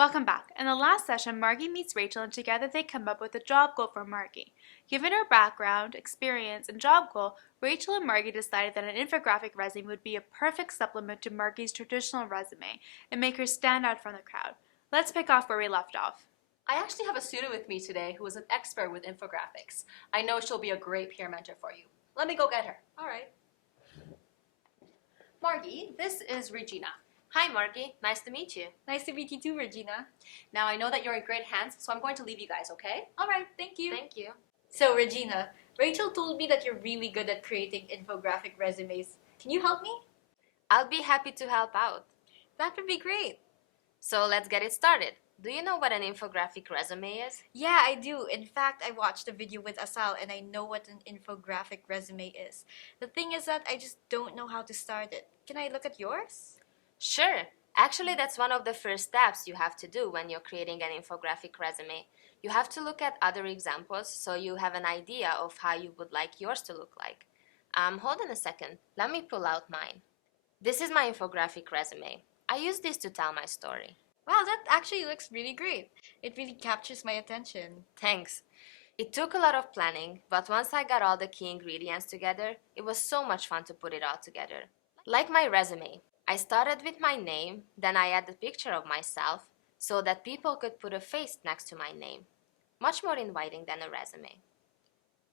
Welcome back. In the last session, Margie meets Rachel and together they come up with a job goal for Margie. Given her background, experience, and job goal, Rachel and Margie decided that an infographic resume would be a perfect supplement to Margie's traditional resume and make her stand out from the crowd. Let's pick off where we left off. I actually have a student with me today who is an expert with infographics. I know she'll be a great peer mentor for you. Let me go get her. All right. Margie, this is Regina. Hi, Margie. Nice to meet you. Nice to meet you too, Regina. Now, I know that you're in great hands, so I'm going to leave you guys, okay? All right, thank you. Thank you. So, Regina, Rachel told me that you're really good at creating infographic resumes. Can you help me? I'll be happy to help out. That would be great. So let's get it started. Do you know what an infographic resume is? Yeah, I do. In fact, I watched a video with Asal and I know what an infographic resume is. The thing is that I just don't know how to start it. Can I look at yours? Sure. Actually, that's one of the first steps you have to do when you're creating an infographic resume. You have to look at other examples so you have an idea of how you would like yours to look like. Hold on a second. Let me pull out mine. This is my infographic resume. I use this to tell my story. Wow, that actually looks really great. It really captures my attention. Thanks. It took a lot of planning, but once I got all the key ingredients together, it was so much fun to put it all together. Like my resume, I started with my name, then I added a picture of myself so that people could put a face next to my name. Much more inviting than a resume.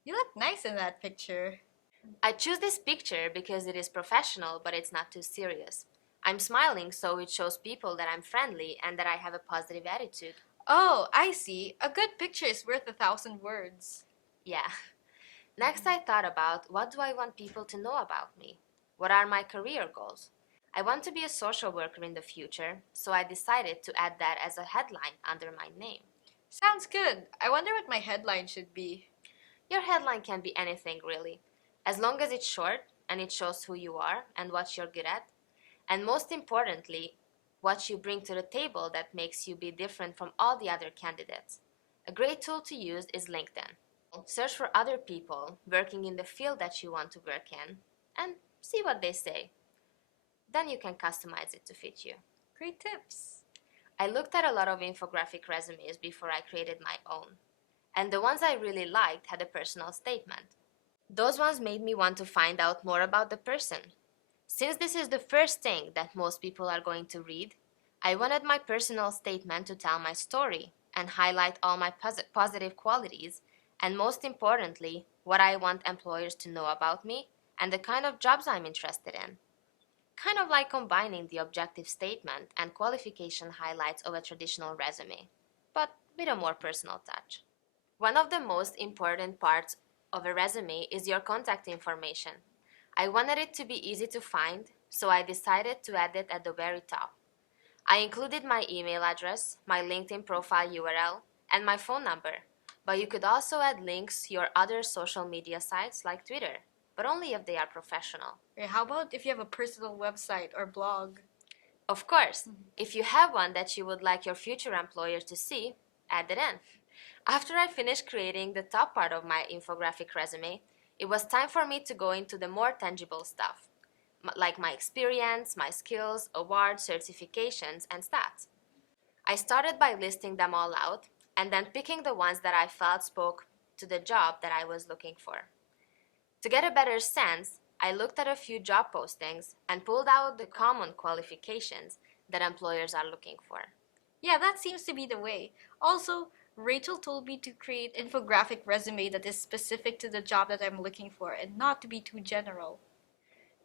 You look nice in that picture. I choose this picture because it is professional, but it's not too serious. I'm smiling so it shows people that I'm friendly and that I have a positive attitude. Oh, I see. A good picture is worth 1,000 words. Yeah. Next, I thought about what do I want people to know about me? What are my career goals? I want to be a social worker in the future, so I decided to add that as a headline under my name. Sounds good. I wonder what my headline should be. Your headline can be anything, really, as long as it's short and it shows who you are and what you're good at, and most importantly, what you bring to the table that makes you be different from all the other candidates. A great tool to use is LinkedIn. Search for other people working in the field that you want to work in and see what they say. Then you can customize it to fit you. Great tips. I looked at a lot of infographic resumes before I created my own, and the ones I really liked had a personal statement. Those ones made me want to find out more about the person. Since this is the first thing that most people are going to read, I wanted my personal statement to tell my story and highlight all my positive qualities, and most importantly, what I want employers to know about me and the kind of jobs I'm interested in. Kind of like combining the objective statement and qualification highlights of a traditional resume, but with a more personal touch. One of the most important parts of a resume is your contact information. I wanted it to be easy to find, so I decided to add it at the very top. I included my email address, my LinkedIn profile URL, and my phone number, but you could also add links to your other social media sites like Twitter, but only if they are professional. How about if you have a personal website or blog? Of course, if you have one that you would like your future employers to see, add it in. After I finished creating the top part of my infographic resume, it was time for me to go into the more tangible stuff, like my experience, my skills, awards, certifications, and stats. I started by listing them all out and then picking the ones that I felt spoke to the job that I was looking for. To get a better sense, I looked at a few job postings and pulled out the common qualifications that employers are looking for. Yeah, that seems to be the way. Also, Rachel told me to create infographic resume that is specific to the job that I'm looking for and not to be too general.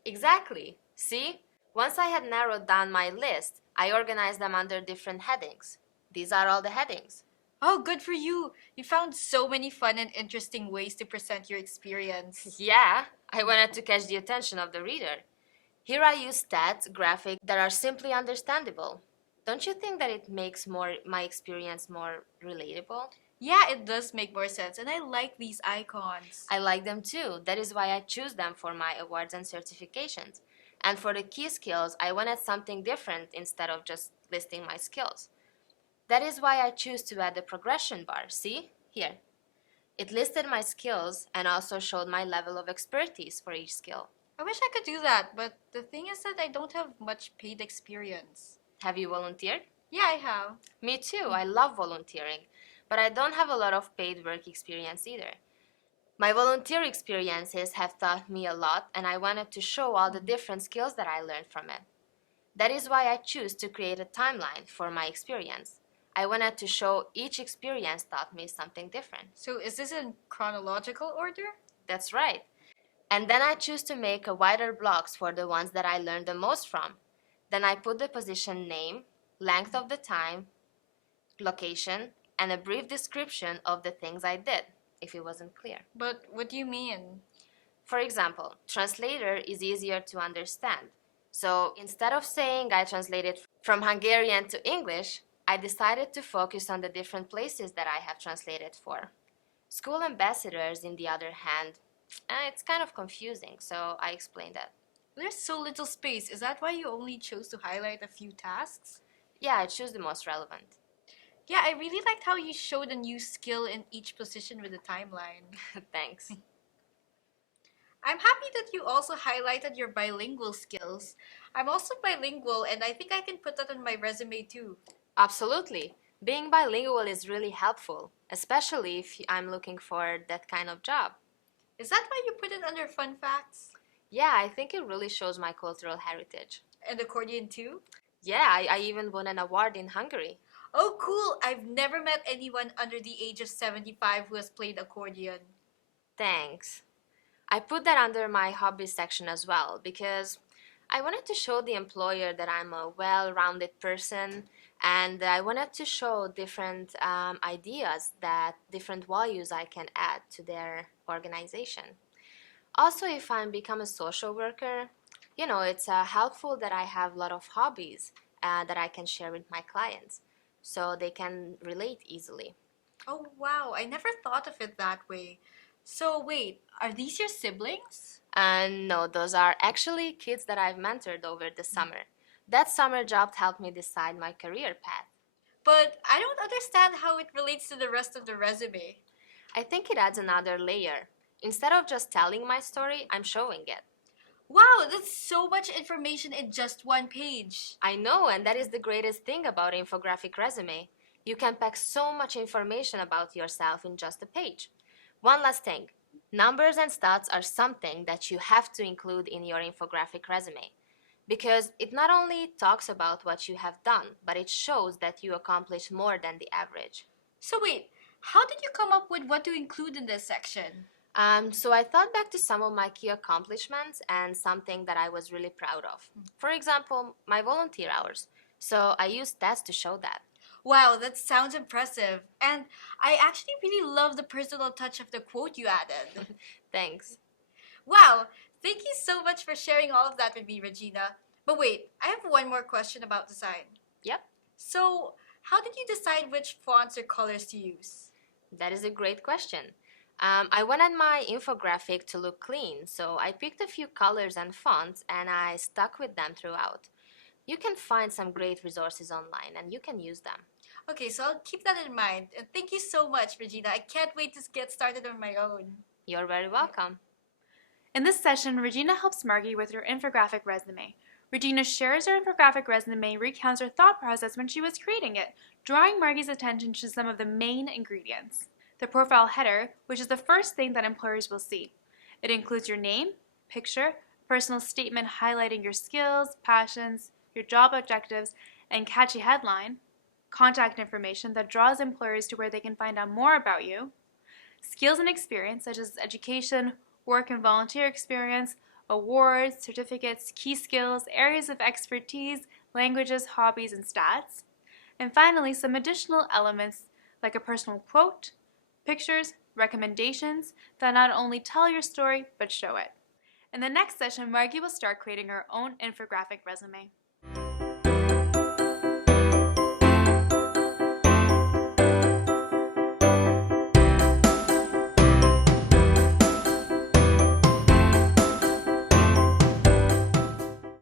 Exactly. See? Once I had narrowed down my list, I organized them under different headings. These are all the headings. Oh, good for you! You found so many fun and interesting ways to present your experience. Yeah, I wanted to catch the attention of the reader. Here I use stats, graphics that are simply understandable. Don't you think that it makes my experience more relatable? Yeah, it does make more sense, and I like these icons. I like them too. That is why I choose them for my awards and certifications. And for the key skills, I wanted something different instead of just listing my skills. That is why I choose to add the progression bar. See? Here. It listed my skills and also showed my level of expertise for each skill. I wish I could do that, but the thing is that I don't have much paid experience. Have you volunteered? Yeah, I have. Me too, I love volunteering, but I don't have a lot of paid work experience either. My volunteer experiences have taught me a lot, and I wanted to show all the different skills that I learned from it. That is why I choose to create a timeline for my experience. I wanted to show each experience taught me something different. So is this in chronological order? That's right. And then I choose to make a wider blocks for the ones that I learned the most from. Then I put the position name, length of the time, location, and a brief description of the things I did, if it wasn't clear. But what do you mean? For example, translator is easier to understand. So instead of saying I translated from Hungarian to English, I decided to focus on the different places that I have translated for. School ambassadors, in the other hand, it's kind of confusing, so I explained that. There's so little space. Is that why you only chose to highlight a few tasks? Yeah, I choose the most relevant. Yeah, I really liked how you showed a new skill in each position with the timeline. Thanks. I'm happy that you also highlighted your bilingual skills. I'm also bilingual, and I think I can put that on my resume too. Absolutely. Being bilingual is really helpful, especially if I'm looking for that kind of job. Is that why you put it under fun facts? Yeah, I think it really shows my cultural heritage. And accordion too? Yeah, I even won an award in Hungary. Oh, cool! I've never met anyone under the age of 75 who has played accordion. Thanks. I put that under my hobbies section as well because I wanted to show the employer that I'm a well-rounded person, and I wanted to show different ideas, that different values I can add to their organization. Also, if I become a social worker, it's helpful that I have a lot of hobbies that I can share with my clients so they can relate easily. Oh, wow, I never thought of it that way. So, wait, are these your siblings? And no, those are actually kids that I've mentored over the summer. That summer job helped me decide my career path. But I don't understand how it relates to the rest of the resume. I think it adds another layer. Instead of just telling my story, I'm showing it. Wow, that's so much information in just one page. I know, and that is the greatest thing about infographic resume. You can pack so much information about yourself in just a page. One last thing. Numbers and stats are something that you have to include in your infographic resume because it not only talks about what you have done, but it shows that you accomplished more than the average. So wait, how did you come up with what to include in this section? So I thought back to some of my key accomplishments and something that I was really proud of. For example, my volunteer hours. So I used stats to show that. Wow, that sounds impressive. And I actually really love the personal touch of the quote you added. Thanks. Wow, thank you so much for sharing all of that with me, Regina. But wait, I have one more question about design. Yep. So, how did you decide which fonts or colors to use? That is a great question. I wanted my infographic to look clean, so I picked a few colors and fonts and I stuck with them throughout. You can find some great resources online and you can use them. Okay, so I'll keep that in mind. And thank you so much, Regina. I can't wait to get started on my own. You're very welcome. In this session, Regina helps Margie with her infographic resume. Regina shares her infographic resume, recounts her thought process when she was creating it, drawing Margie's attention to some of the main ingredients. The profile header, which is the first thing that employers will see. It includes your name, picture, personal statement highlighting your skills, passions, your job objectives, and catchy headline, contact information that draws employers to where they can find out more about you, skills and experience such as education, work and volunteer experience, awards, certificates, key skills, areas of expertise, languages, hobbies, and stats, and finally some additional elements like a personal quote, pictures, recommendations that not only tell your story but show it. In the next session, Margie will start creating her own infographic resume.